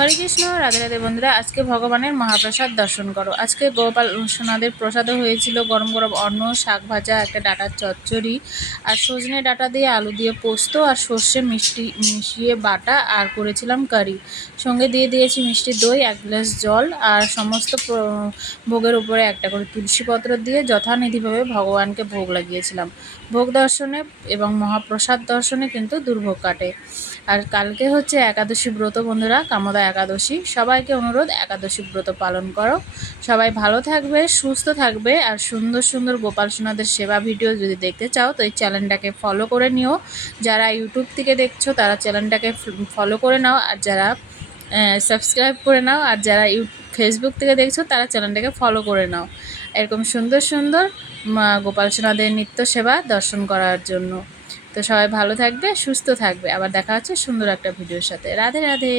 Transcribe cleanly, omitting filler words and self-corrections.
হরে কৃষ্ণ, রাধে রাধে বন্ধুরা। আজকে ভগবানের মহাপ্রসাদ দর্শন করো। আজকে গোপাল সোনাদের প্রসাদও হয়েছিল গরম গরম অন্ন, শাক ভাজা, একটা ডাঁটার চচ্চড়ি, আর সজনে ডাঁটা দিয়ে আলু দিয়ে পোস্ত, আর সর্ষে মিষ্টি মিশিয়ে বাটা, আর করেছিলাম কারি। সঙ্গে দিয়ে দিয়েছি মিষ্টি দই, 1 গ্লাস জল, আর সমস্ত ভোগের উপরে একটা করে তুলসী পত্র দিয়ে যথানিধিভাবে ভগবানকে ভোগ লাগিয়েছিলাম। ভোগ দর্শনে এবং মহাপ্রসাদ দর্শনে কিন্তু দুর্ভোগ কাটে। আর কালকে হচ্ছে একাদশী ব্রত বন্ধুরা, কামদা একাদশী। সবাইকে অনুরোধ, একাদশী ব্রত পালন করো। সবাই ভালো থাকবে, সুস্থ থাকবে, আর সুন্দর সুন্দর গোপাল সোনাদের সেবা ভিডিও যদি দেখতে চাও তো এই চ্যানেলটাকে ফলো করে নিও। যারা ইউটিউব থেকে দেখছো তারা চ্যানেলটাকে ফলো করে নাও, আর যারা সাবস্ক্রাইব করে নাও, আর যারা ফেসবুক থেকে দেখছো তারা চ্যানেলটাকে ফলো করে নাও, এরকম সুন্দর সুন্দর গোপাল সোনাদের নিত্য সেবা দর্শন করার জন্য। তো সবাই ভালো থাকবে, সুস্থ থাকবে। আবার দেখা হচ্ছে সুন্দর একটা ভিডিওর সাথে। রাধে রাধে।